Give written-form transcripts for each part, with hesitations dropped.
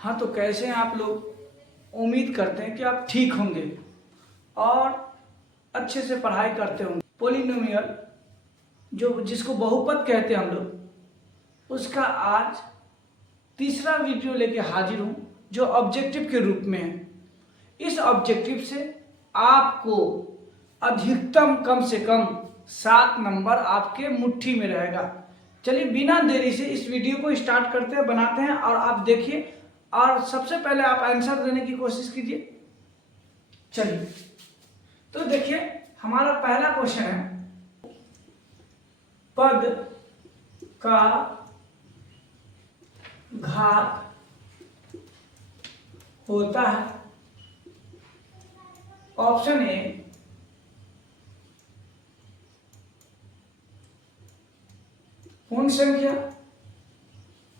हाँ, तो कैसे हैं आप लोग? उम्मीद करते हैं कि आप ठीक होंगे और अच्छे से पढ़ाई करते होंगे। पोलिनोमियल जो जिसको बहुपद कहते हैं हम लोग, उसका आज तीसरा वीडियो लेके हाजिर हूँ जो ऑब्जेक्टिव के रूप में है। इस ऑब्जेक्टिव से आपको अधिकतम कम से कम 7 नंबर आपके मुट्ठी में रहेगा। चलिए बिना देरी से इस वीडियो को स्टार्ट करते हैं, बनाते हैं और आप देखिए और सबसे पहले आप आंसर देने की कोशिश कीजिए। चलिए तो देखिए हमारा पहला क्वेश्चन है, पद का घात होता है। ऑप्शन ए पूर्ण संख्या,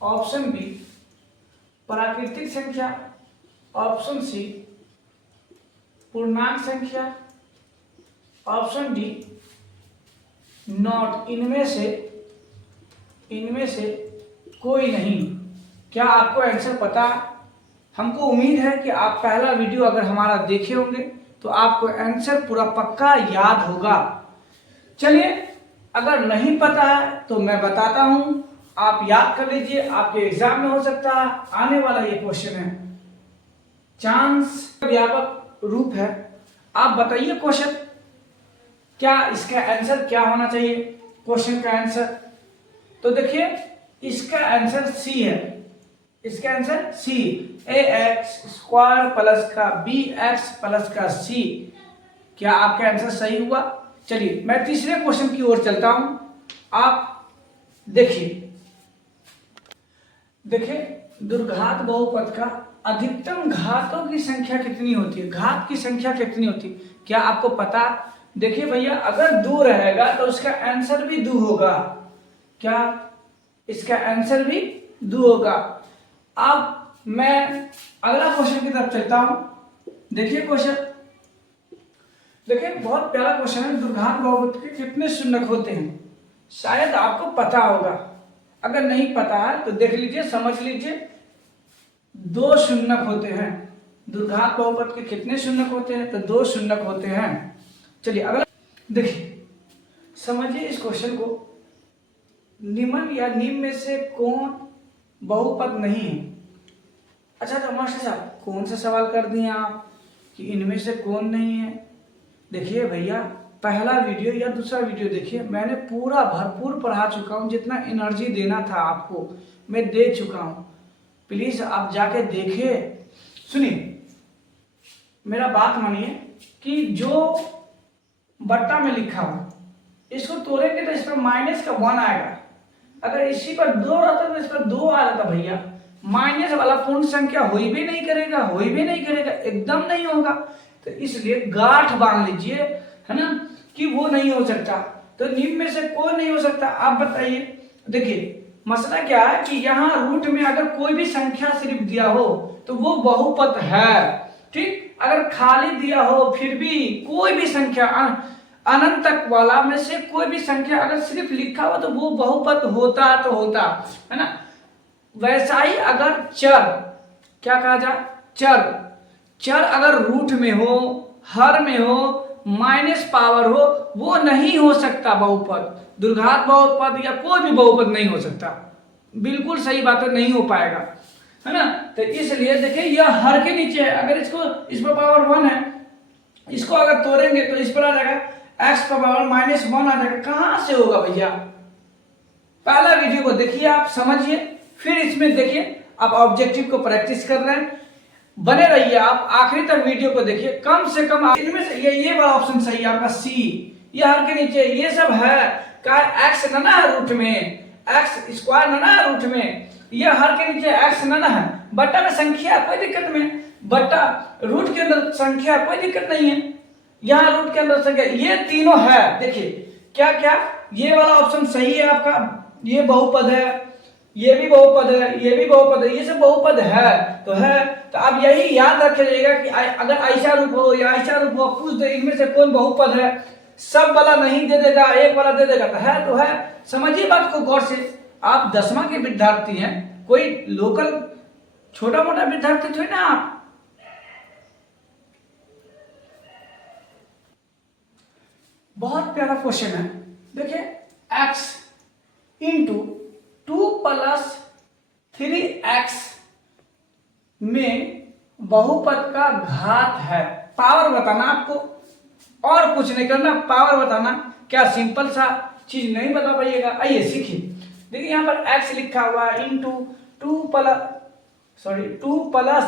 ऑप्शन बी प्राकृतिक संख्या, ऑप्शन सी पूर्णांक संख्या, ऑप्शन डी नॉट। इनमें से कोई नहीं। क्या आपको आंसर पता? हमको उम्मीद है कि आप पहला वीडियो अगर हमारा देखे होंगे तो आपको आंसर पूरा पक्का याद होगा। चलिए अगर नहीं पता है तो मैं बताता हूं, आप याद कर लीजिए, आपके एग्जाम में हो सकता है आने वाला ये क्वेश्चन है। चांस व्यापक रूप है। आप बताइए क्वेश्चन क्या, इसका आंसर क्या होना चाहिए? क्वेश्चन का आंसर तो देखिए इसका आंसर सी है। इसका आंसर सी, ए एक्स स्क्वायर प्लस का बी एक्स प्लस का सी। क्या आपका आंसर सही हुआ? चलिए मैं तीसरे क्वेश्चन की ओर चलता हूं। आप देखिए दुर्घात बहुपद का अधिकतम घातों की संख्या कितनी होती है? घात की संख्या कितनी होती है? क्या आपको पता? देखिए भैया अगर 2 रहेगा तो उसका आंसर भी 2 होगा। क्या इसका आंसर भी 2 होगा? अब मैं अगला क्वेश्चन की तरफ चलता हूं। देखिए क्वेश्चन, देखिए बहुत प्यारा क्वेश्चन है। दुर्घात बहुपद के कितने शून्यक होते हैं? शायद आपको पता होगा, अगर नहीं पता है तो देख लीजिए, समझ लीजिए। 2 शून्यक होते हैं। दुर्घात बहुपद के कितने शून्यक होते हैं? तो 2 शून्यक होते हैं। चलिए अगला देखिए, समझिए इस क्वेश्चन को। निम्न या निम्न में से कौन बहुपद नहीं है? अच्छा तो मास्टर साहब कौन सा सवाल कर दिए आप कि इनमें से कौन नहीं है? देखिए भैया पहला वीडियो या दूसरा वीडियो देखिए, मैंने पूरा भरपूर पढ़ा चुका हूँ। जितना एनर्जी देना था आपको मैं दे चुका हूँ। प्लीज आप जाके देखिए। सुनिए मेरा बात मानिए कि जो बट्टा में लिखा हो इसको तोड़ेंगे तो इस पर माइनस का 1 आएगा। अगर इसी पर 2 रहता तो इस पर 2 आ जाता भैया। माइनस वाला पूर्ण संख्या हो ही भी नहीं करेगा, एकदम नहीं होगा। तो इसलिए गांठ बांध लीजिए, है ना, कि वो नहीं हो सकता। तो निम्न में से कोई नहीं हो सकता। आप बताइए। देखिए मसला क्या है कि यहाँ रूट में अगर कोई भी संख्या सिर्फ दिया हो तो वो बहुपद है, ठीक। अगर खाली दिया हो फिर भी कोई भी संख्या अनंत तक वाला में से कोई भी संख्या अगर सिर्फ लिखा हो तो वो बहुपद होता है ना। वैसा ही अगर चर, क्या कहा जाए, चर अगर रूट में हो, हर में हो, माइनस पावर हो, वो नहीं हो सकता बहुपद। दुर्घात बहुपद या कोई भी बहुपद नहीं हो सकता। बिल्कुल सही बात है, नहीं हो पाएगा, है ना। तो इसलिए देखिए यह हर के नीचे है। अगर इस पर पावर 1 है, इसको अगर तोड़ेंगे तो इस पर आ जाएगा x पर पावर -1 आ जाएगा। कहां से होगा भैया? पहला वीडियो को देखिए, आप समझिए, फिर इसमें देखिए। आप ऑब्जेक्टिव को प्रैक्टिस कर रहे हैं, बने रहिए, आप आखिरी तक वीडियो को देखिए। कम से कम इनमें से ये वाला ऑप्शन सही है आपका सी। ये हर के नीचे ये सब है। क्या एक्स नना है रूट में, एक्स स्क्वायर नना है रूट में, ये हर के नीचे एक्स नना है। बट्टा में संख्या कोई दिक्कत में, बट्टा रूट के अंदर संख्या कोई दिक्कत नहीं है। यहाँ रूट के अंदर संख्या, ये तीनों है। देखिए क्या क्या, ये वाला ऑप्शन सही है आपका। ये बहुपद है, ये भी बहुपद है, ये भी बहुपद है, ये सब बहुपद है। तो आप यही याद रखिएगा कि अगर ऐसा रूप हो या ऐसा रूप हो, पूछ दे इनमें से कौन बहुपद है, सब वाला नहीं दे देगा, एक वाला दे देगा। तो है। समझिए बात को गौर से। आप 10वां के विद्यार्थी हैं, कोई लोकल छोटा मोटा विद्यार्थी थोड़ी ना आप। बहुत प्यारा क्वेश्चन है, देखिए x इंटू 2+3x में बहुपद का घात है। पावर बताना आपको, और कुछ नहीं करना, पावर बताना। क्या सिंपल सा चीज नहीं बता पाइएगा? आइए सीखिए। देखिए यहाँ पर x लिखा हुआ है इंटू 2+3x।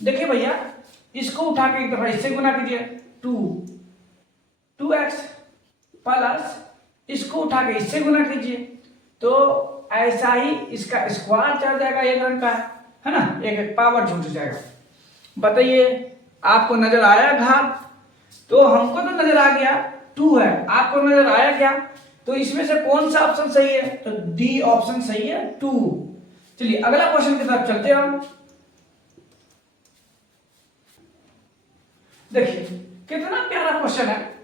देखिए भैया इसको उठा के एक दफा इससे गुना कीजिए, 2x प्लस इसको उठा के इससे गुना कीजिए, तो ऐसा ही इसका स्क्वायर चल जाएगा, एक रंग का है ना, एक पावर जुड़ जाएगा। बताइए आपको नजर आया घात? तो हमको तो नजर आ गया 2 है, आपको नजर आया क्या? तो इसमें से कौन सा ऑप्शन सही है? तो डी ऑप्शन सही है, 2। चलिए अगला क्वेश्चन की तरफ चलते हैं हम। देखिए कितना प्यारा क्वेश्चन है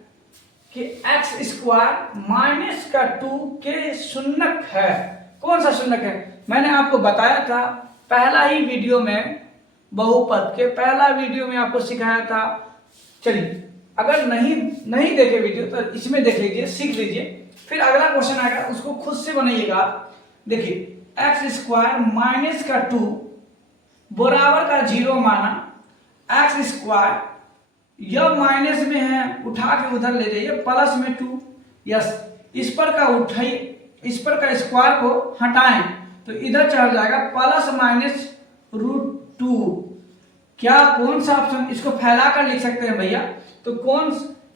कि x² - का 2 के शून्यक है। कौन सा शून्यक है? मैंने आपको बताया था पहला ही वीडियो में, बहुपद के पहला वीडियो में आपको सिखाया था। चलिए अगर नहीं देखे वीडियो तो इसमें देख लीजिए, सीख लीजिए, फिर अगला क्वेश्चन आएगा उसको खुद से बनाइएगा। देखिए x² - का 2 बराबर का 0 माना, x², यह माइनस में है, उठा के उधर ले जाइए, प्लस में 2। यस, इस पर का उठाइए, इस पर का स्क्वायर को हटाएं तो इधर चढ़ जाएगा +-√2। क्या कौन सा ऑप्शन? इसको फैलाकर लिख सकते हैं भैया, तो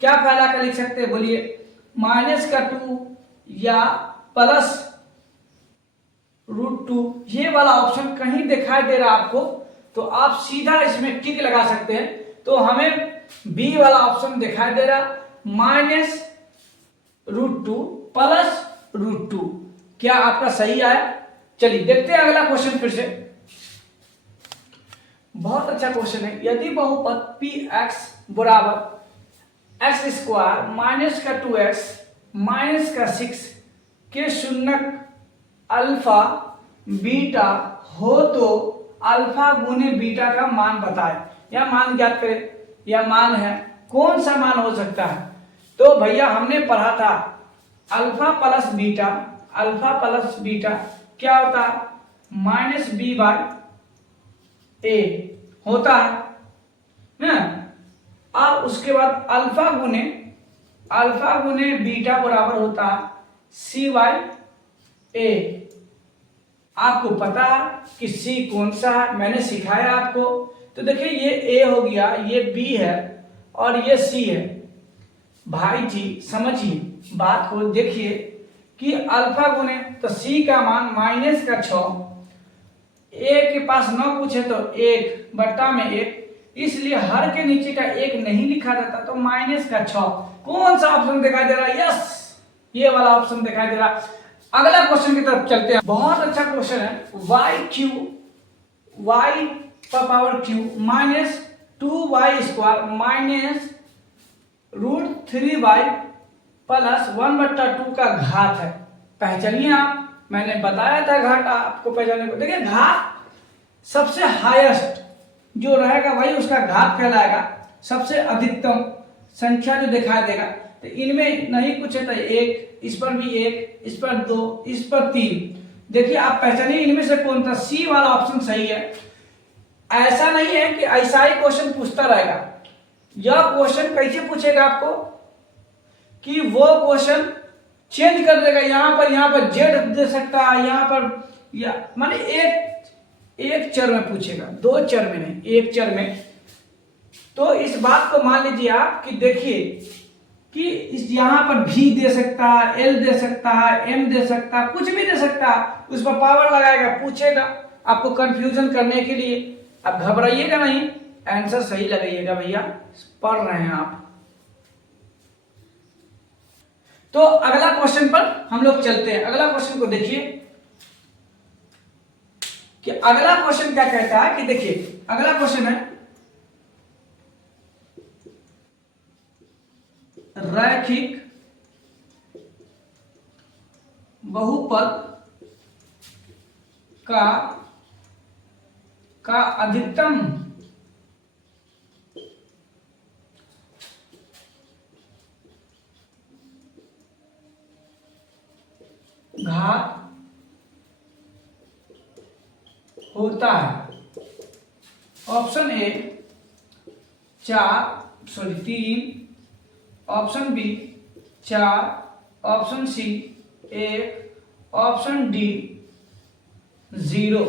क्या फैलाकर लिख सकते हैं बोलिए? -2 या +√2। ये वाला ऑप्शन कहीं दिखाई दे रहा आपको तो आप सीधा इसमें टिक लगा सकते हैं। तो हमें बी वाला ऑप्शन दिखाई दे रहा, -√2 +√2। क्या आपका सही आया? चलिए देखते हैं अगला क्वेश्चन फिर से। बहुत अच्छा क्वेश्चन है। यदि बहुपद px बराबर x² - का 2x - का 6 के शून्यक अल्फा बीटा हो तो अल्फा गुने बीटा का मान बताए, या मान ज्ञात करें। यह मान है, कौन सा मान हो सकता है? तो भैया हमने पढ़ा था अल्फा प्लस बीटा क्या होता है? -b/a होता है ना। अब उसके बाद अल्फा गुने बीटा बराबर होता है c/a। आपको पता है कि c कौन सा है, मैंने सिखाया आपको। तो देखिए ये a हो गया, ये b है और ये c है। भाई जी समझिए बात को, देखिए कि अल्फा गुने तो c का मान -6, a के पास 9 पूछे तो 1/1, इसलिए हर के नीचे का 1 नहीं लिखा जाता, तो -6। कौन सा ऑप्शन दिखाई दे रहा है? यस, ये वाला ऑप्शन दिखाई दे रहा। अगला क्वेश्चन की तरफ चलते हैं। बहुत अच्छा क्वेश्चन है। y³ -2y² -√3y +1/2 का घात है। पहचानिए आप, मैंने बताया था घात आपको पहचानने को। देखिए घात सबसे हाईएस्ट जो रहेगा वही उसका घात कहलाएगा, सबसे अधिकतम संख्या जो दिखाई देगा। तो इनमें नहीं कुछ है तो 1, इस पर भी 1, इस पर 2, इस पर 3। देखिए आप पहचानिए इनमें से कौन सा। सी वाला ऑप्शन सही है। ऐसा नहीं है कि ऐसा ही क्वेश्चन पूछता रहेगा। यह क्वेश्चन कैसे पूछेगा आपको कि वो क्वेश्चन चेंज कर देगा। यहाँ पर जेड दे सकता है, यहाँ पर या माने एक चर में पूछेगा, 2 चर में नहीं, 1 चर में। तो इस बात को मान लीजिए आप कि देखिए कि इस यहाँ पर भी दे सकता है, एल दे सकता है, एम दे सकता है, कुछ भी दे सकता है। उस पर पावर लगाएगा, पूछेगा आपको कंफ्यूजन करने के लिए। अब घबराइएगा नहीं, आंसर सही लगाइएगा भैया, पढ़ रहे हैं आप। तो अगला क्वेश्चन पर हम लोग चलते हैं। अगला क्वेश्चन को देखिए कि अगला क्वेश्चन क्या कहता है कि देखिए अगला क्वेश्चन है रैखिक बहुपद का का अधिकतम घात होता है। Option A 3, option B 4, option C 1, option D 0।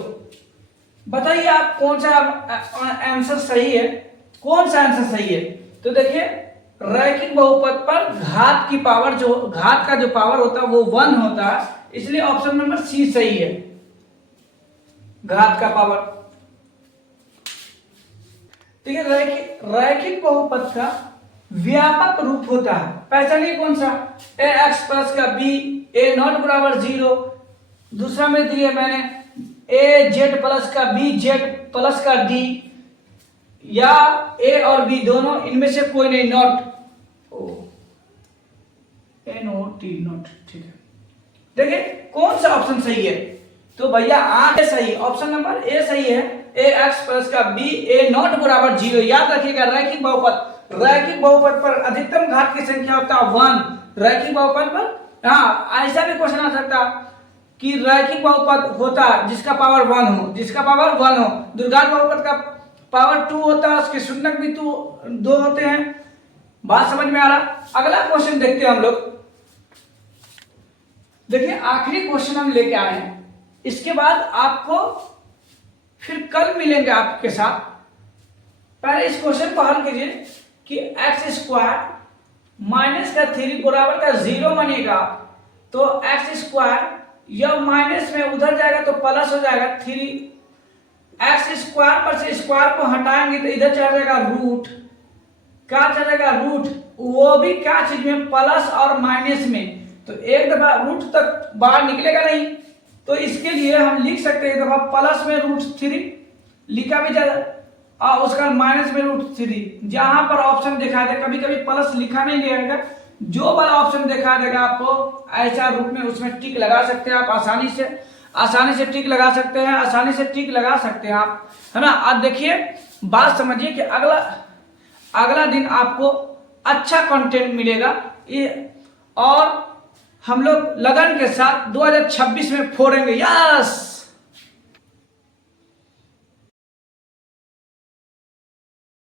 बताइए आप कौन सा आंसर सही है, कौन सा आंसर सही है। तो देखिए रैखिक बहुपद पर घात की पावर, जो घात का जो पावर होता है वो 1 होता है, इसलिए ऑप्शन नंबर सी सही है, घात का पावर। ठीक है, रैखिक बहुपद का व्यापक रूप होता है, पहचानिए कौन सा। ए एक्स प्लस का बी, ए नॉट बराबर 0। दूसरा में दिए मैंने ए जेड प्लस का बी, जेड प्लस का डी, या ए और बी दोनों, इनमें से कोई नहीं, नॉट, NOT नॉट। ठीक है, देखिए कौन सा ऑप्शन सही है। तो भैया आगे सही, ऑप्शन नंबर ए सही है, ए एक्स प्लस का बी, ए नॉट बराबर 0। याद रखिएगा रैखिक बहुपद पर अधिकतम घात की संख्या होता है 1। रैखिक बहुपद पर, हाँ ऐसा भी क्वेश्चन आ सकता कि रैखिक बहुपद होता है जिसका पावर 1 हो, दुर्घात बहुपद का पावर 2 होता है, उसके शून्यक भी 2 होते हैं। बात समझ में आ रहा। अगला क्वेश्चन देखते हैं हम लोग। देखिए आखिरी क्वेश्चन हम लेके आए हैं, इसके बाद आपको फिर कल मिलेंगे आपके साथ। पहले इस क्वेश्चन को हल कीजिए कि x² माइनस का 3 बराबर का 0 बनेगा, तो x² यह माइनस में उधर जाएगा तो प्लस हो जाएगा 3। x² पर से स्क्वायर को हटाएंगे तो इधर चला जाएगा रूट, क्या चलेगा रूट, वो भी क्या चीज में, प्लस और माइनस में। तो एक दफा रूट तक बाहर निकलेगा नहीं, तो इसके लिए हम लिख सकते हैं एक दफा प्लस में √3 लिखा भी जाए और उसका माइनस में √3। जहां पर ऑप्शन दिखा दे, कभी कभी प्लस लिखा नहीं जाएगा, जो वाला ऑप्शन दिखा देगा आपको ऐसा रूप में, उसमें टिक लगा सकते हैं आप आसानी से टिक लगा सकते हैं, आप, है ना। अब देखिए बात समझिए कि अगला दिन आपको अच्छा कंटेंट मिलेगा और हम लोग लगन के साथ 2026 में फोड़ेंगे। यस।